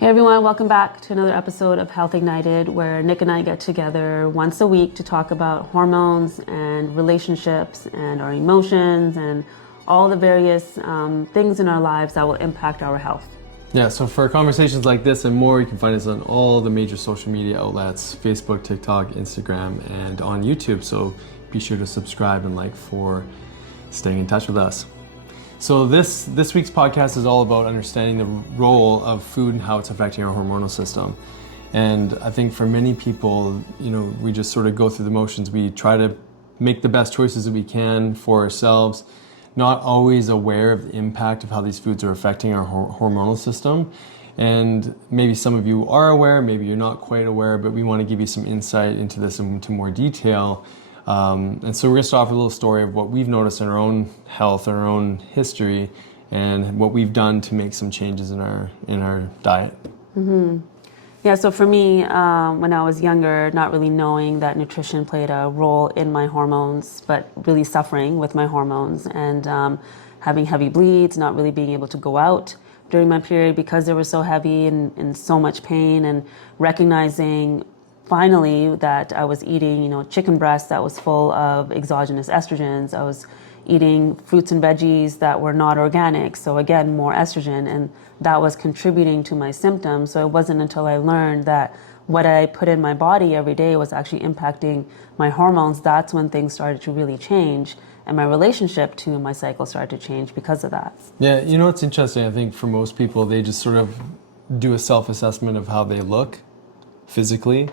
Hey everyone, welcome back to another episode of Health Ignited, where Nick and I get together once a week to talk about hormones and relationships and our emotions and all the various things in our lives that will impact our health. Yeah, so for conversations like this and more, you can find us on all the major social media outlets, Facebook, TikTok, Instagram, and on YouTube. So be sure to subscribe and like for staying in touch with us. So this week's podcast is all about understanding the role of food and how it's affecting our hormonal system. And I think for many people, we just sort of go through the motions. We try to make the best choices that we can for ourselves, not always aware of the impact of how these foods are affecting our hormonal system. And maybe some of you are aware, maybe you're not quite aware, but we want to give you some insight into this into more detail. And so we're going to start off with a little story of what we've noticed in our own health, in our own history, and what we've done to make some changes in our diet. Mm-hmm. Yeah, so for me, when I was younger, not really knowing that nutrition played a role in my hormones, but really suffering with my hormones and having heavy bleeds, not really being able to go out during my period because they were so heavy and so much pain, and recognizing finally that I was eating, chicken breast that was full of exogenous estrogens. I was eating fruits and veggies that were not organic, so again, more estrogen, and that was contributing to my symptoms. So it wasn't until I learned that what I put in my body every day was actually impacting my hormones, that's when things started to really change, and my relationship to my cycle started to change because of that. Yeah, it's interesting. I think for most people, they just sort of do a self-assessment of how they look physically.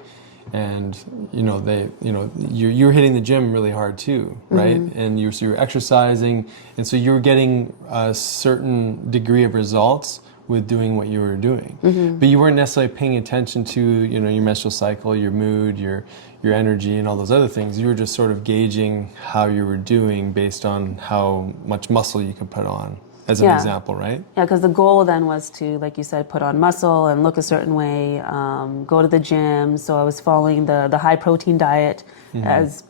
And you're hitting the gym really hard too, right? Mm-hmm. And you're exercising, and so you're getting a certain degree of results with doing what you were doing. Mm-hmm. But you weren't necessarily paying attention to your menstrual cycle, your mood, your energy, and all those other things. You were just sort of gauging how you were doing based on how much muscle you could put on. As an example, right? Yeah, because the goal then was to, like you said, put on muscle and look a certain way, go to the gym. So I was following the high protein diet as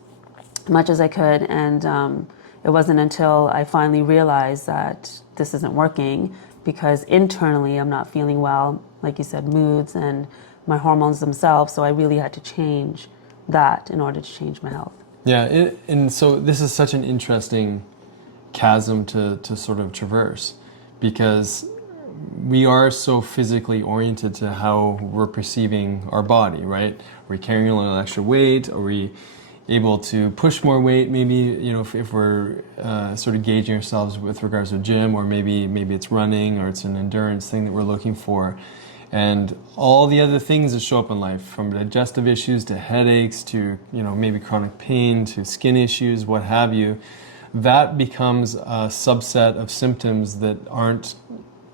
much as I could. And it wasn't until I finally realized that this isn't working, because internally I'm not feeling well, like you said, moods and my hormones themselves. So I really had to change that in order to change my health. Yeah, and so this is such an interesting chasm to sort of traverse, because we are so physically oriented to how we're perceiving our body, right? Are we carrying a little extra weight? Are we able to push more weight? Maybe, if we're sort of gauging ourselves with regards to gym, or maybe it's running, or it's an endurance thing that we're looking for. And all the other things that show up in life, from digestive issues to headaches to, maybe chronic pain to skin issues, what have you, that becomes a subset of symptoms that aren't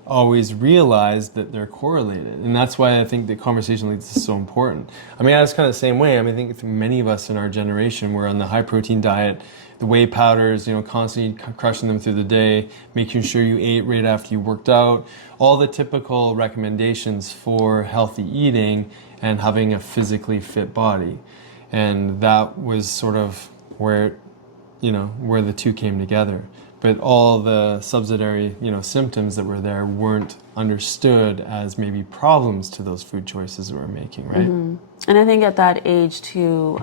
always realized that they're correlated. And that's why I think the conversation like this is so important. I mean, I was kind of the same way. I think many of us in our generation were on the high protein diet, the whey powders, constantly crushing them through the day, making sure you ate right after you worked out, all the typical recommendations for healthy eating and having a physically fit body. And that was sort of where the two came together. But all the subsidiary, symptoms that were there weren't understood as maybe problems to those food choices that we're making, right? Mm-hmm. And I think at that age too,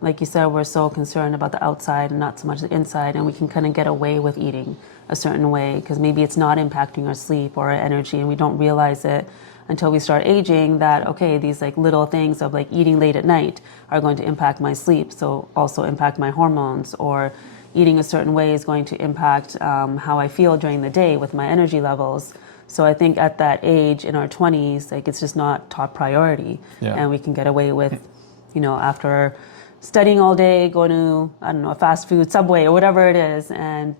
like you said, we're so concerned about the outside and not so much the inside, and we can kind of get away with eating a certain way because maybe it's not impacting our sleep or our energy, and we don't realize it until we start aging that, okay, these like little things of like eating late at night are going to impact my sleep, so also impact my hormones, or eating a certain way is going to impact how I feel during the day with my energy levels. So I think at that age in our 20s, like it's just not top priority. Yeah. And we can get away with, after studying all day, going to, a fast food, Subway or whatever it is, and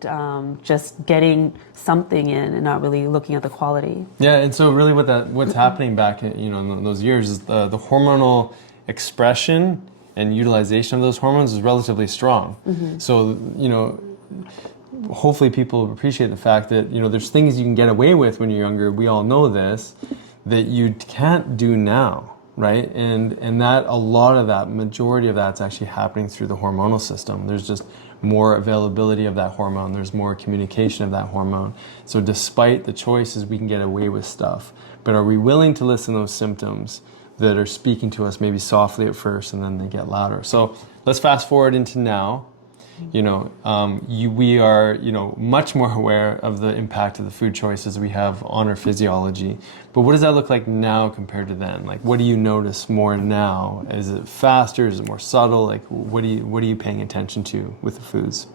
just getting something in and not really looking at the quality. Yeah, and so really what's happening back in those years is the hormonal expression and utilization of those hormones is relatively strong. Mm-hmm. So, hopefully people appreciate the fact that, there's things you can get away with when you're younger, we all know this, that you can't do now, right? And that a lot of that, majority of that's actually happening through the hormonal system. There's just more availability of that hormone, there's more communication of that hormone. So despite the choices, we can get away with stuff. But are we willing to listen to those symptoms that are speaking to us maybe softly at first and then they get louder? So let's fast forward into now. We are, much more aware of the impact of the food choices we have on our physiology. But what does that look like now compared to then? Like, what do you notice more now? Is it faster? Is it more subtle? Like, what are you paying attention to with the foods?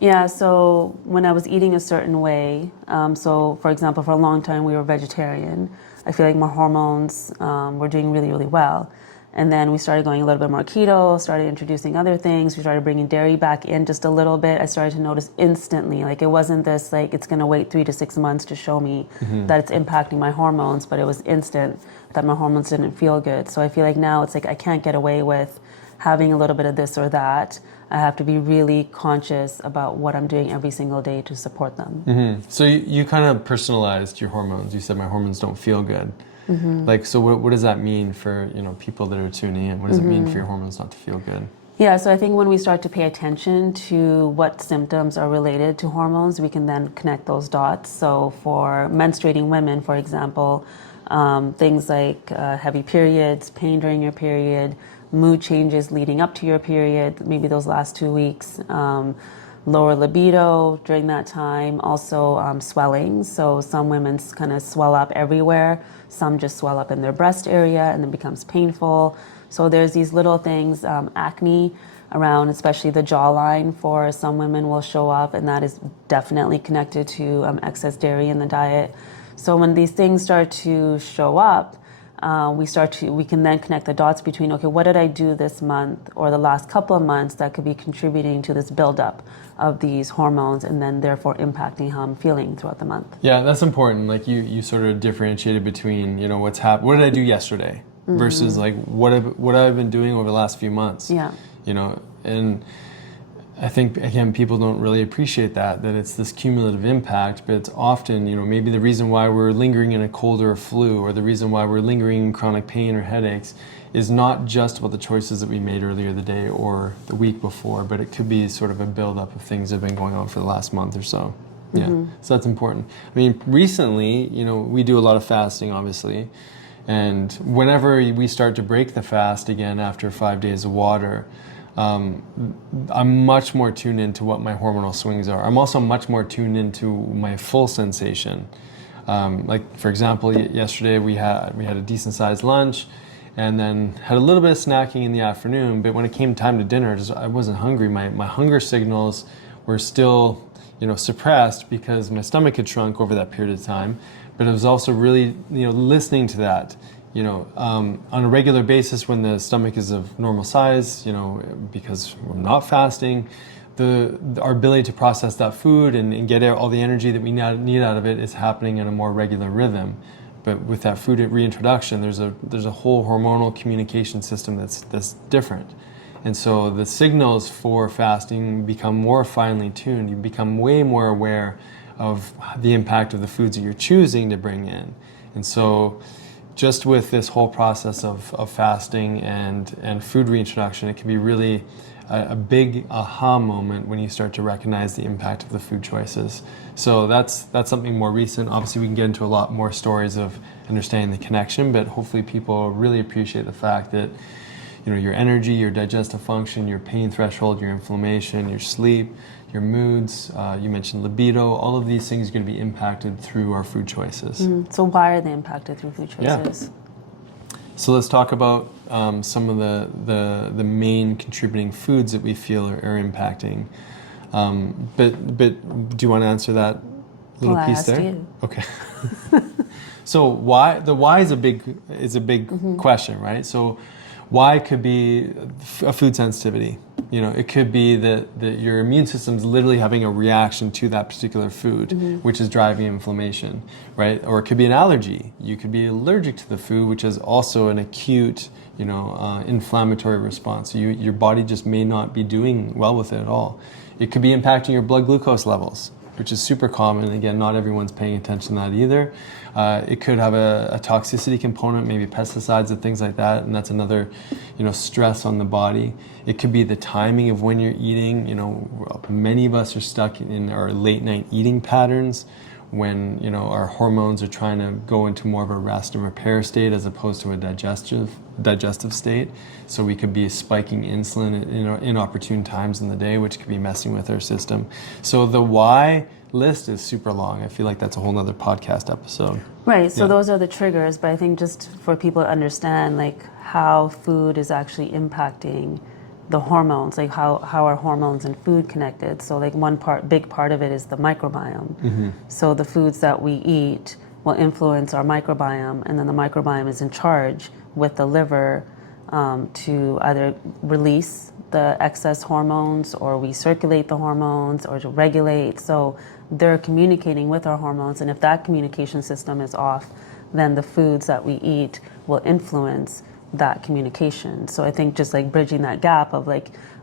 Yeah, so when I was eating a certain way, so for example, for a long time we were vegetarian. I feel like my hormones were doing really, really well. And then we started going a little bit more keto, started introducing other things. We started bringing dairy back in just a little bit. I started to notice instantly, like it wasn't this, like it's gonna wait 3 to 6 months to show me that it's impacting my hormones, but it was instant that my hormones didn't feel good. So I feel like now it's like I can't get away with having a little bit of this or that. I have to be really conscious about what I'm doing every single day to support them. So you kind of personalized your hormones. You said my hormones don't feel good. Like, so what does that mean for, people that are tuning in? What does it mean for your hormones not to feel good? Yeah, so I think when we start to pay attention to what symptoms are related to hormones, we can then connect those dots. So for menstruating women, for example, things like heavy periods, pain during your period, mood changes leading up to your period, maybe those last 2 weeks, lower libido during that time, also swelling. So some women kind of swell up everywhere. Some just swell up in their breast area and then becomes painful. So there's these little things, acne around, especially the jawline for some women will show up, and that is definitely connected to excess dairy in the diet. So when these things start to show up, we can then connect the dots between, okay, what did I do this month or the last couple of months that could be contributing to this buildup of these hormones and then therefore impacting how I'm feeling throughout the month. Yeah, that's important. Like you sort of differentiated between, what's happened, what did I do yesterday versus like what I've been doing over the last few months. Yeah. And I think, again, people don't really appreciate that it's this cumulative impact, but it's often, maybe the reason why we're lingering in a cold or a flu, or the reason why we're lingering in chronic pain or headaches is not just about the choices that we made earlier the day or the week before, but it could be sort of a buildup of things that have been going on for the last month or so. Yeah, so that's important. I mean, recently, we do a lot of fasting, obviously, and whenever we start to break the fast again after 5 days of water, I'm much more tuned into what my hormonal swings are. I'm also much more tuned into my full sensation. Like, for example, yesterday we had a decent sized lunch and then had a little bit of snacking in the afternoon, but when it came time to dinner, I wasn't hungry. My hunger signals were still, suppressed because my stomach had shrunk over that period of time, but it was also really, listening to that. On a regular basis when the stomach is of normal size, because we're not fasting, our ability to process that food and get all the energy that we need out of it is happening in a more regular rhythm. But with that food reintroduction, there's a whole hormonal communication system that's different. And so the signals for fasting become more finely tuned. You become way more aware of the impact of the foods that you're choosing to bring in. And so just with this whole process of fasting and food reintroduction, it can be really a big aha moment when you start to recognize the impact of the food choices. So that's something more recent. Obviously, we can get into a lot more stories of understanding the connection, but hopefully people really appreciate the fact that your energy, your digestive function, your pain threshold, your inflammation, your sleep, your moods, you mentioned libido, all of these things are going to be impacted through our food choices. So why are they impacted through food choices? Yeah. So let's talk about some of the main contributing foods that we feel are impacting. But do you want to answer that little piece there? You. Okay. So why is a big question, right? So why could be a food sensitivity. It could be that your immune system's literally having a reaction to that particular food, which is driving inflammation, right? Or it could be an allergy. You could be allergic to the food, which is also an acute, inflammatory response. So your body just may not be doing well with it at all. It could be impacting your blood glucose levels, which is super common. Again, not everyone's paying attention to that either. It could have a toxicity component, maybe pesticides and things like that, and that's another, stress on the body. It could be the timing of when you're eating. Many of us are stuck in our late night eating patterns when our hormones are trying to go into more of a rest and repair state as opposed to a digestive state. So we could be spiking insulin in inopportune times in the day, which could be messing with our system. So the why list is super long. I feel like that's a whole nother podcast episode. Right, so those are the triggers, but I think just for people to understand like how food is actually impacting the hormones, like how are hormones and food connected. So like big part of it is the microbiome. So the foods that we eat will influence our microbiome, and then the microbiome is in charge with the liver to either release the excess hormones, or we circulate the hormones, or to regulate. So they're communicating with our hormones, and if that communication system is off, then the foods that we eat will influence that communication. So I think just like bridging that gap of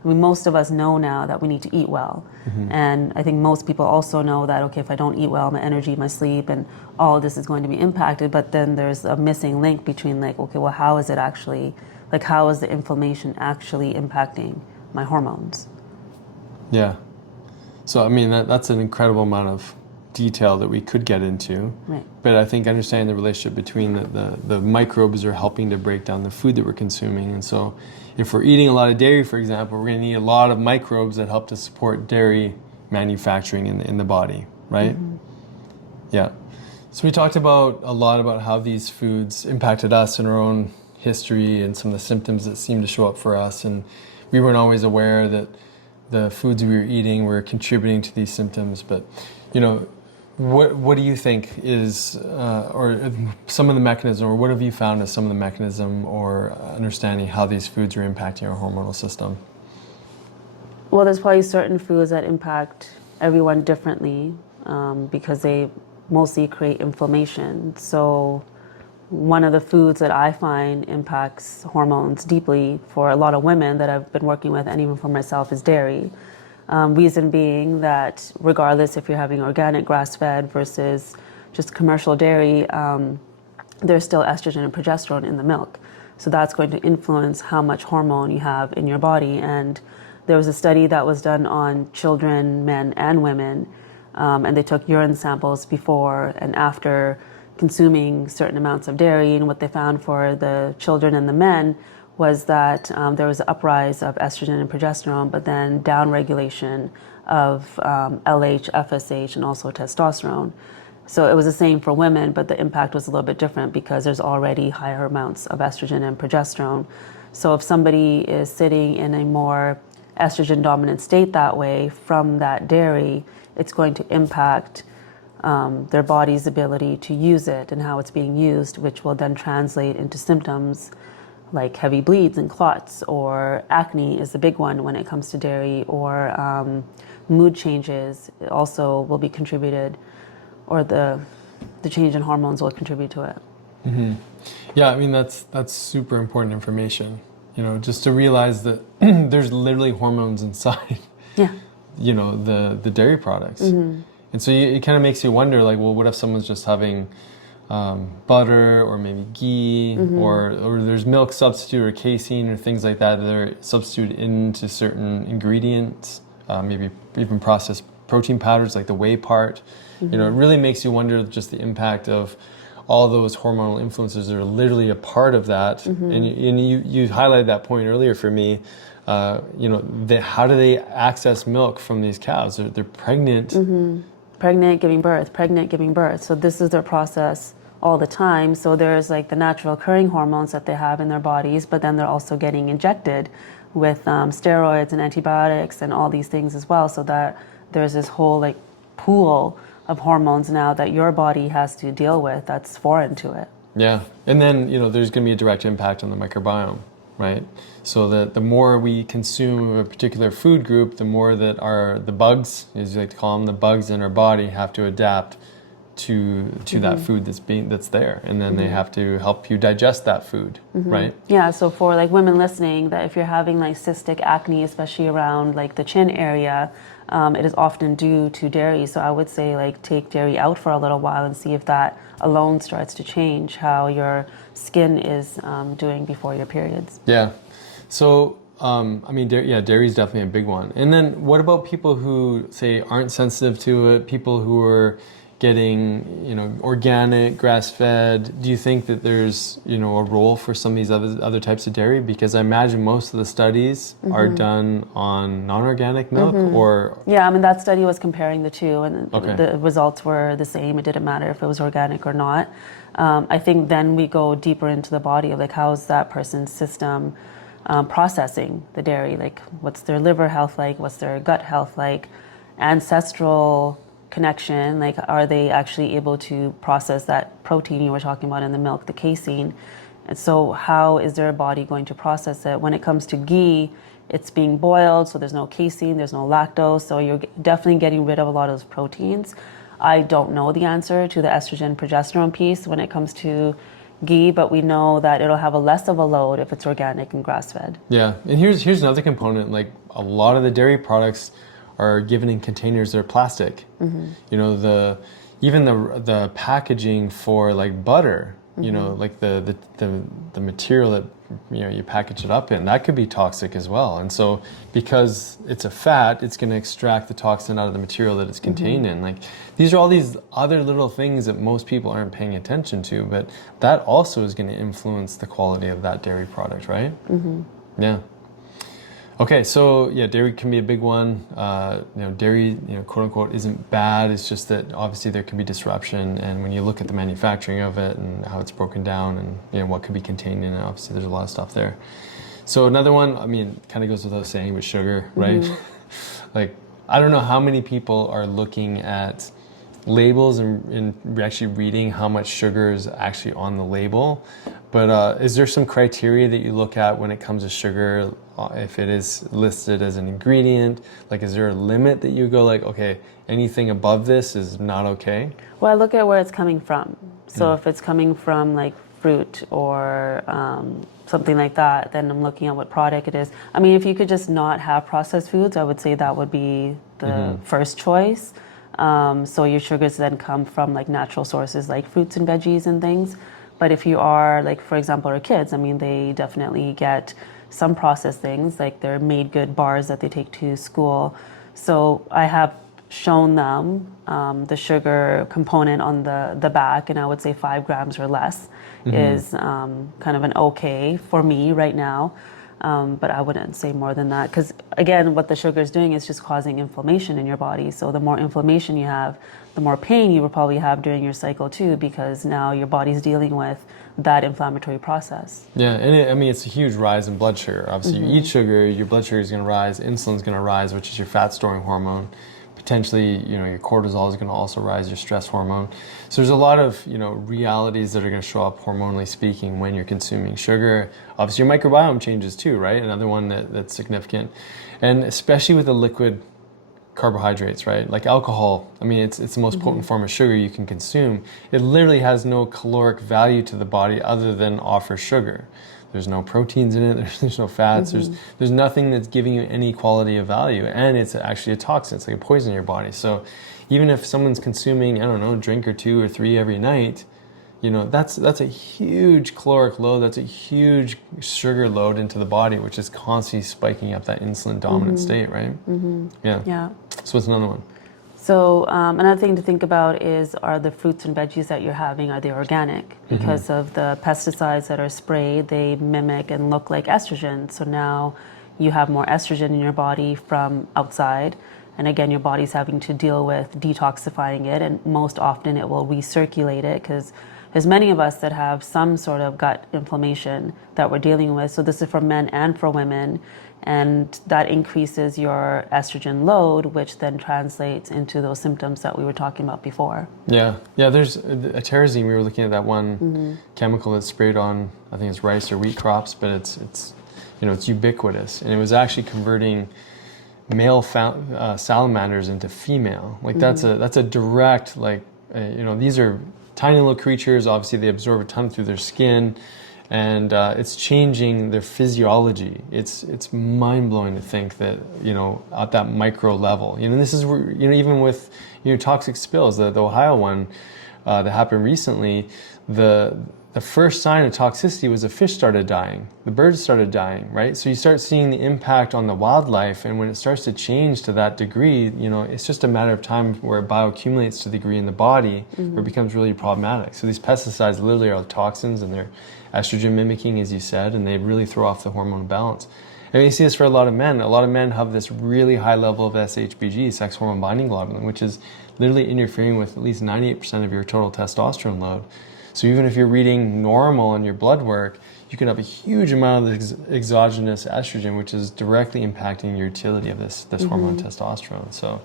most of us know now that we need to eat well. And I think most people also know that, okay, if I don't eat well, my energy, my sleep, and all of this is going to be impacted. But then there's a missing link between how is it actually, how is the inflammation actually impacting my hormones? Yeah. So, I mean, that's an incredible amount of detail that we could get into. Right. But I think understanding the relationship between the microbes are helping to break down the food that we're consuming. And so if we're eating a lot of dairy, for example, we're going to need a lot of microbes that help to support dairy manufacturing in the body, right? Yeah. So we talked a lot about how these foods impacted us in our own history and some of the symptoms that seem to show up for us. And we weren't always aware that the foods we were eating were contributing to these symptoms. But, what do you think is, or some of the mechanism, or what have you found as some of the mechanism or understanding how these foods are impacting our hormonal system? Well, there's probably certain foods that impact everyone differently because they mostly create inflammation. So one of the foods that I find impacts hormones deeply for a lot of women that I've been working with, and even for myself, is dairy. Reason being that regardless if you're having organic grass-fed versus just commercial dairy, there's still estrogen and progesterone in the milk. So that's going to influence how much hormone you have in your body. And there was a study that was done on children, men and women, and they took urine samples before and after consuming certain amounts of dairy. And what they found for the children and the men was that there was an uprise of estrogen and progesterone, but then downregulation of LH, FSH, and also testosterone. So it was the same for women, but the impact was a little bit different because there's already higher amounts of estrogen and progesterone. So if somebody is sitting in a more estrogen dominant state that way from that dairy, it's going to impact their body's ability to use it and how it's being used, which will then translate into symptoms like heavy bleeds and clots, or acne is the big one when it comes to dairy, or mood changes also will be contributed, or the change in hormones will contribute to it. Yeah, I mean, that's super important information, just to realize that there's literally hormones inside, the dairy products. And so it kind of makes you wonder, well, what if someone's just having butter or maybe ghee, or there's milk substitute or casein or things like that are substituted into certain ingredients, maybe even processed protein powders like the whey part. It really makes you wonder just the impact of all those hormonal influences that are literally a part of that. And you highlighted that point earlier for me. How do they access milk from these cows? They're pregnant. Pregnant, giving birth. So this is their process all the time. So there's the natural occurring hormones that they have in their bodies, but then they're also getting injected with steroids and antibiotics and all these things as well. So that there's this whole pool of hormones now that your body has to deal with that's foreign to it. Yeah. And then, there's going to be a direct impact on the microbiome, right? So that the more we consume of a particular food group, the more that the bugs, as you like to call them, the bugs in our body have to adapt to that food that's there, and then they have to help you digest that food, right? Yeah. So for women listening, that if you're having cystic acne, especially around the chin area, it is often due to dairy. So I would say like take dairy out for a little while and see if that alone starts to change how your skin is doing before your periods. Yeah. So, I mean, dairy is definitely a big one. And then what about people who, say, aren't sensitive to it, people who are getting, organic, grass-fed? Do you think that there's, a role for some of these other types of dairy? Because I imagine most of the studies are done on non-organic milk or... Yeah, I mean, that study was comparing the two, and Okay. the results were the same. It didn't matter if it was organic or not. I think then we go deeper into the body of like, how's that person's system processing the dairy? Like, what's their liver health like? What's their gut health like? Ancestral connection, like, are they actually able to process that protein you were talking about in the milk, the casein? And so how is their body going to process it? When it comes to ghee, it's being boiled, so there's no casein, there's no lactose, so you're definitely getting rid of a lot of those proteins. I don't know the answer to the estrogen progesterone piece when it comes to ghee, but we know that it'll have a less of a load if it's organic and grass-fed. Yeah, and here's another component. Like, a lot of the dairy products are given in containers that are plastic. Even the packaging for like butter, like the material that you package it up in, that could be toxic as well. And so because it's a fat, it's going to extract the toxin out of the material that it's contained in. Like, these are all these other little things that most people aren't paying attention to, but that also is going to influence the quality of that dairy product, right? Yeah. Okay, so yeah, dairy can be a big one. Dairy, quote unquote, isn't bad. It's just that obviously there can be disruption, and when you look at the manufacturing of it and how it's broken down and what could be contained in it, obviously there's a lot of stuff there. So another one, I mean, kind of goes without saying, but sugar, right? Like, I don't know how many people are looking at labels and actually reading how much sugar is actually on the label. But is there some criteria that you look at when it comes to sugar, if it is listed as an ingredient? Like, is there a limit that you go like, okay, anything above this is not okay? Well, I look at where it's coming from. So if it's coming from like fruit or something like that, then I'm looking at what product it is. I mean, if you could just not have processed foods, I would say that would be the first choice. So your sugars then come from like natural sources like fruits and veggies and things. But if you are, like, for example, our kids, I mean, they definitely get some processed things, like their made good bars that they take to school. So I have shown them the sugar component on the back, and I would say 5 grams or less is kind of an okay for me right now. But I wouldn't say more than that, because again, what the sugar is doing is just causing inflammation in your body. So the more inflammation you have, the more pain you will probably have during your cycle too, because now your body's dealing with that inflammatory process. Yeah, and it's a huge rise in blood sugar. Obviously, you eat sugar, your blood sugar is going to rise, insulin's going to rise, which is your fat-storing hormone. Potentially, your cortisol is going to also rise, your stress hormone. So there's a lot of, realities that are going to show up hormonally speaking when you're consuming sugar. Obviously, your microbiome changes too, right? Another one that's significant. And especially with the liquid carbohydrates, right? Like alcohol, I mean, it's the most potent form of sugar you can consume. It literally has no caloric value to the body other than offer sugar. There's no proteins in it, there's no fats, there's nothing that's giving you any quality of value, and it's actually a toxin, it's like a poison in your body. So even if someone's consuming, I don't know, a drink or 2 or 3 every night, that's a huge caloric load, that's a huge sugar load into the body, which is constantly spiking up that insulin dominant state, right? Yeah. So what's another one? So another thing to think about is, are the fruits and veggies that you're having, are they organic? Because of the pesticides that are sprayed, they mimic and look like estrogen. So now you have more estrogen in your body from outside. And again, your body's having to deal with detoxifying it, and most often it will recirculate it, because there's many of us that have some sort of gut inflammation that we're dealing with. So this is for men and for women. And that increases your estrogen load, which then translates into those symptoms that we were talking about before. Yeah, there's atrazine. We were looking at that one chemical that's sprayed on, I think it's rice or wheat crops, but it's ubiquitous, and it was actually converting male salamanders into female. Like that's a direct, like these are tiny little creatures. Obviously, they absorb a ton through their skin. and it's changing their physiology. It's mind blowing to think that, you know, at that micro level, you know, this is where, you know, even with, you know, toxic spills, the Ohio one that happened recently, the first sign of toxicity was the fish started dying, the birds started dying, right? So you start seeing the impact on the wildlife, and when it starts to change to that degree, you know, it's just a matter of time where it bioaccumulates to the degree in the body where it becomes really problematic. So these pesticides literally are toxins, and they're estrogen mimicking, as you said, and they really throw off the hormone balance. And you see this for a lot of men. A lot of men have this really high level of SHBG, sex hormone binding globulin, which is literally interfering with at least 98% of your total testosterone load. So even if you're reading normal in your blood work, you can have a huge amount of exogenous estrogen, which is directly impacting your utility of this hormone testosterone. So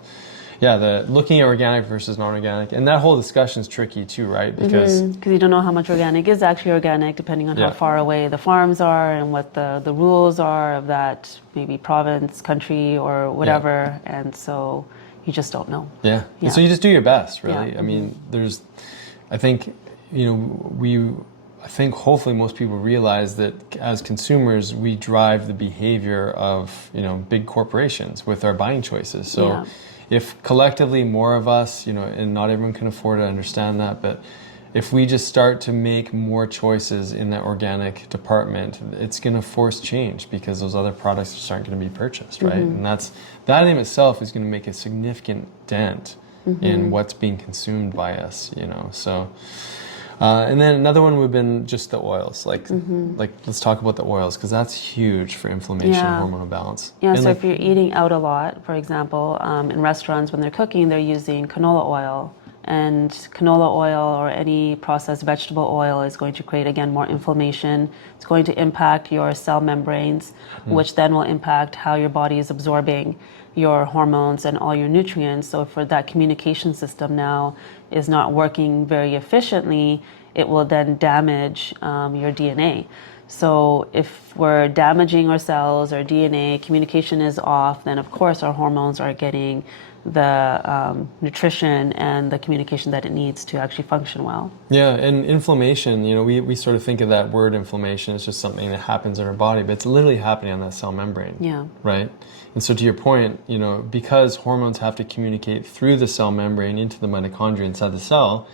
yeah, the looking at organic versus non-organic, and that whole discussion is tricky too, right? Because you don't know how much organic is actually organic, depending on how far away the farms are and what the rules are of that maybe province, country, or whatever. And so you just don't know. Yeah. And so you just do your best, really. Yeah. I mean, I think, you know, I think hopefully most people realize that as consumers, we drive the behavior of, you know, big corporations with our buying choices. So if collectively more of us, you know, and not everyone can afford to understand that, but if we just start to make more choices in that organic department, it's going to force change, because those other products just aren't going to be purchased, right? And that in itself is going to make a significant dent in what's being consumed by us, you know. So and then another one would have been just the oils. Like let's talk about the oils, because that's huge for inflammation and hormonal balance. Yeah, and so if you're eating out a lot, for example, in restaurants when they're cooking, they're using canola oil. And canola oil or any processed vegetable oil is going to create, again, more inflammation. It's going to impact your cell membranes, which then will impact how your body is absorbing your hormones and all your nutrients. So for that communication system now is not working very efficiently, it will then damage your DNA. So if we're damaging our cells, our DNA, communication is off, then of course our hormones are getting the nutrition and the communication that it needs to actually function well. Yeah, and inflammation, you know, we sort of think of that word inflammation as just something that happens in our body, but it's literally happening on that cell membrane. Yeah. Right? And so to your point, you know, because hormones have to communicate through the cell membrane into the mitochondria inside the cell,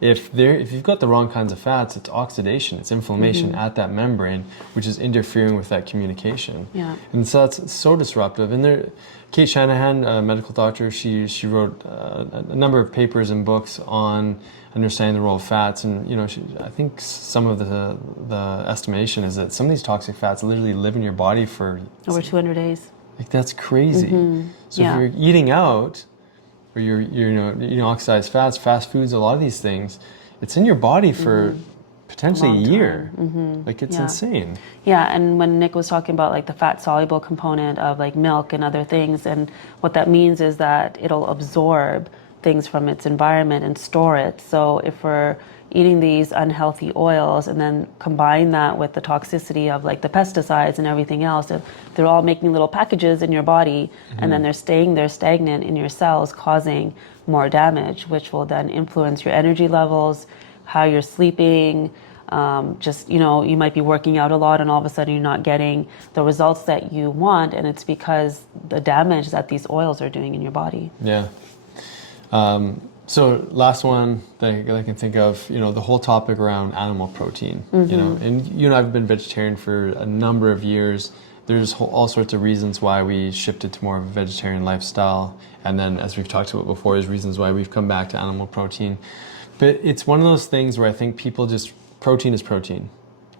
if you've got the wrong kinds of fats, it's oxidation, it's inflammation at that membrane, which is interfering with that communication. Yeah. And so that's so disruptive. And Kate Shanahan, a medical doctor, she wrote a number of papers and books on understanding the role of fats. And, you know, I think some of the estimation is that some of these toxic fats literally live in your body for over 200 days. Like, that's crazy. So if you're eating out, or you're eating oxidized fats, fast foods, a lot of these things, it's in your body for potentially a year. Like, it's insane. Yeah, and when Nick was talking about like the fat soluble component of like milk and other things, and what that means is that it'll absorb things from its environment and store it. So if we're eating these unhealthy oils and then combine that with the toxicity of like the pesticides and everything else, they're all making little packages in your body, and then they're staying there stagnant in your cells, causing more damage, which will then influence your energy levels, how you're sleeping. Just, you know, you might be working out a lot and all of a sudden you're not getting the results that you want, and it's because the damage that these oils are doing in your body. Yeah. So last one that I can think of, you know, the whole topic around animal protein, you know, and you and I have been vegetarian for a number of years. There's all sorts of reasons why we shifted to more of a vegetarian lifestyle. And then, as we've talked about before, there's reasons why we've come back to animal protein. But it's one of those things where I think people just, protein is protein.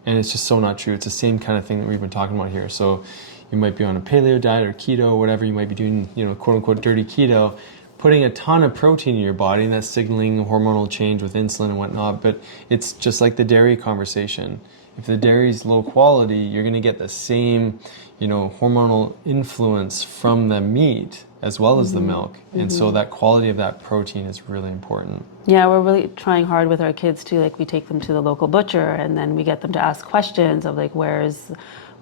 And it's just so not true. It's the same kind of thing that we've been talking about here. So you might be on a paleo diet or keto or whatever, you might be doing, you know, quote unquote dirty keto, putting a ton of protein in your body, and that's signaling hormonal change with insulin and whatnot. But it's just like the dairy conversation. If the dairy is low quality, you're going to get the same, you know, hormonal influence from the meat as well as the milk. And so that quality of that protein is really important. Yeah, we're really trying hard with our kids too. Like, we take them to the local butcher and then we get them to ask questions of like, where's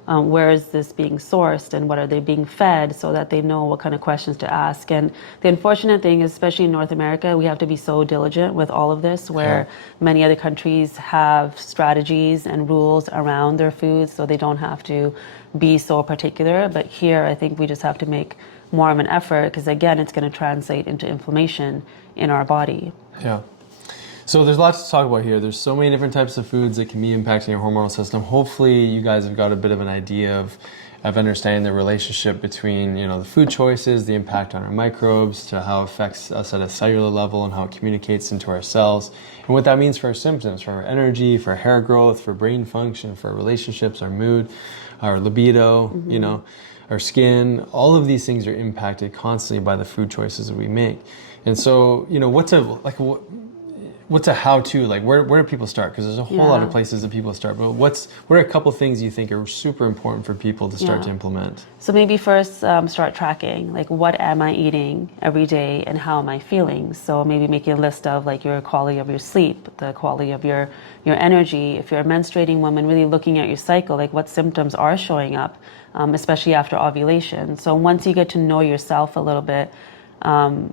where is this being sourced and what are they being fed, so that they know what kind of questions to ask. And the unfortunate thing is, especially in North America, we have to be so diligent with all of this, where many other countries have strategies and rules around their foods, so they don't have to be so particular. But here, I think we just have to make more of an effort, because again, it's going to translate into inflammation in our body. Yeah. So there's lots to talk about here. There's so many different types of foods that can be impacting your hormonal system. Hopefully you guys have got a bit of an idea of understanding the relationship between, the food choices, the impact on our microbes, to how it affects us at a cellular level and how it communicates into our cells, and what that means for our symptoms, for our energy, for hair growth, for brain function, for our relationships, our mood, our libido, our skin. All of these things are impacted constantly by the food choices that we make. And so, what's a how-to? Like, where do people start? Because there's a whole lot of places that people start. But what are a couple things you think are super important for people to start to implement? So maybe first start tracking. Like, what am I eating every day and how am I feeling? So maybe making a list of like your quality of your sleep, the quality of your energy. If you're a menstruating woman, really looking at your cycle, like what symptoms are showing up, especially after ovulation. So once you get to know yourself a little bit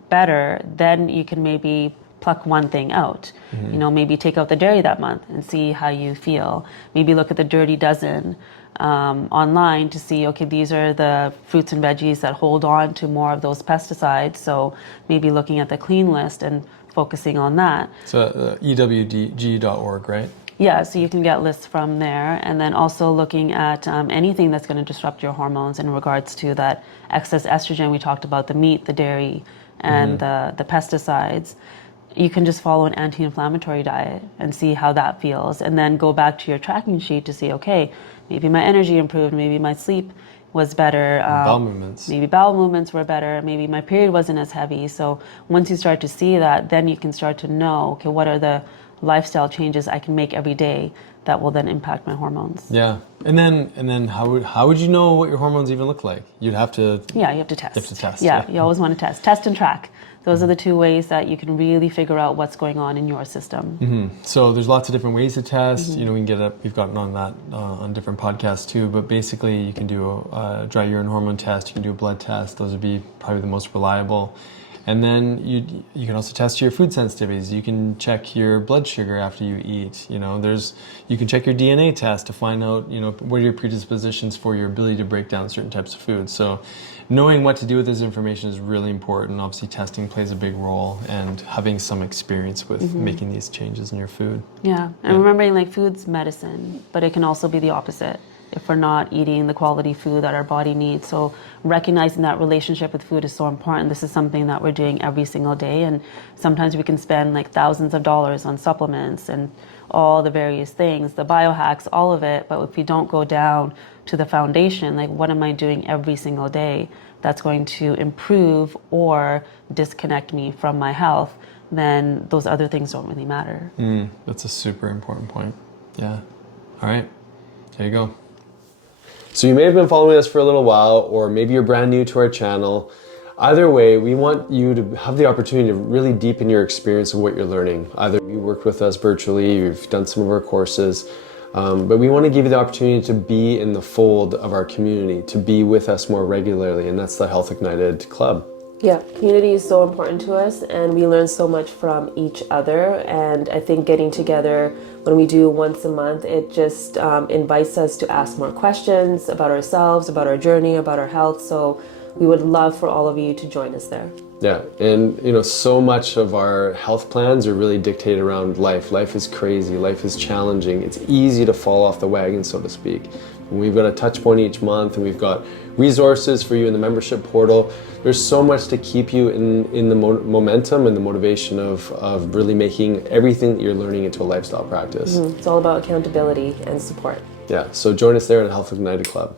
better, then you can maybe pluck one thing out. Maybe take out the dairy that month and see how you feel. Maybe look at the dirty dozen online to see, okay, these are the fruits and veggies that hold on to more of those pesticides. So maybe looking at the clean list and focusing on that. So ewdg.org, right? Yeah, so you can get lists from there, and then also looking at anything that's going to disrupt your hormones in regards to that excess estrogen. We talked about the meat, the dairy, and the pesticides. You can just follow an anti-inflammatory diet and see how that feels, and then go back to your tracking sheet to see, okay, maybe my energy improved, maybe my sleep was better, bowel movements. Maybe bowel movements were better, maybe my period wasn't as heavy. So once you start to see that, then you can start to know, okay, what are the lifestyle changes I can make every day that will then impact my hormones. Yeah, and then how would you know what your hormones even look like? You'd have to. Yeah, you have to test. You have to test. Yeah, you always want to test and track. Those are the two ways that you can really figure out what's going on in your system. So there's lots of different ways to test. We can get up. We've gotten on that on different podcasts too. But basically, you can do a dry urine hormone test. You can do a blood test. Those would be probably the most reliable. And then you can also test your food sensitivities. You can check your blood sugar after you eat. You can check your DNA test to find out what are your predispositions for your ability to break down certain types of foods. So knowing what to do with this information is really important. Obviously, testing plays a big role, and having some experience with making these changes in your food. Yeah, and remembering like food's medicine, but it can also be the opposite if we're not eating the quality food that our body needs. So recognizing that relationship with food is so important. This is something that we're doing every single day, and sometimes we can spend like thousands of dollars on supplements and all the various things, the biohacks, all of it. But if we don't go down to the foundation, like what am I doing every single day that's going to improve or disconnect me from my health, then those other things don't really matter. That's a super important point. Yeah. All right. There you go. So you may have been following us for a little while, or maybe you're brand new to our channel. Either way, we want you to have the opportunity to really deepen your experience of what you're learning. Either you worked with us virtually, you've done some of our courses, but we want to give you the opportunity to be in the fold of our community, to be with us more regularly, and that's the Health Ignited Club. Yeah, community is so important to us, and we learn so much from each other. And I think getting together when we do once a month, it just invites us to ask more questions about ourselves, about our journey, about our health. So we would love for all of you to join us there. Yeah, and so much of our health plans are really dictated around life. Life is crazy, life is challenging. It's easy to fall off the wagon, so to speak. And we've got a touch point each month, and we've got resources for you in the membership portal. There's so much to keep you in the momentum and the motivation of really making everything that you're learning into a lifestyle practice. It's all about accountability and support. Yeah, so join us there at Health Ignited Club.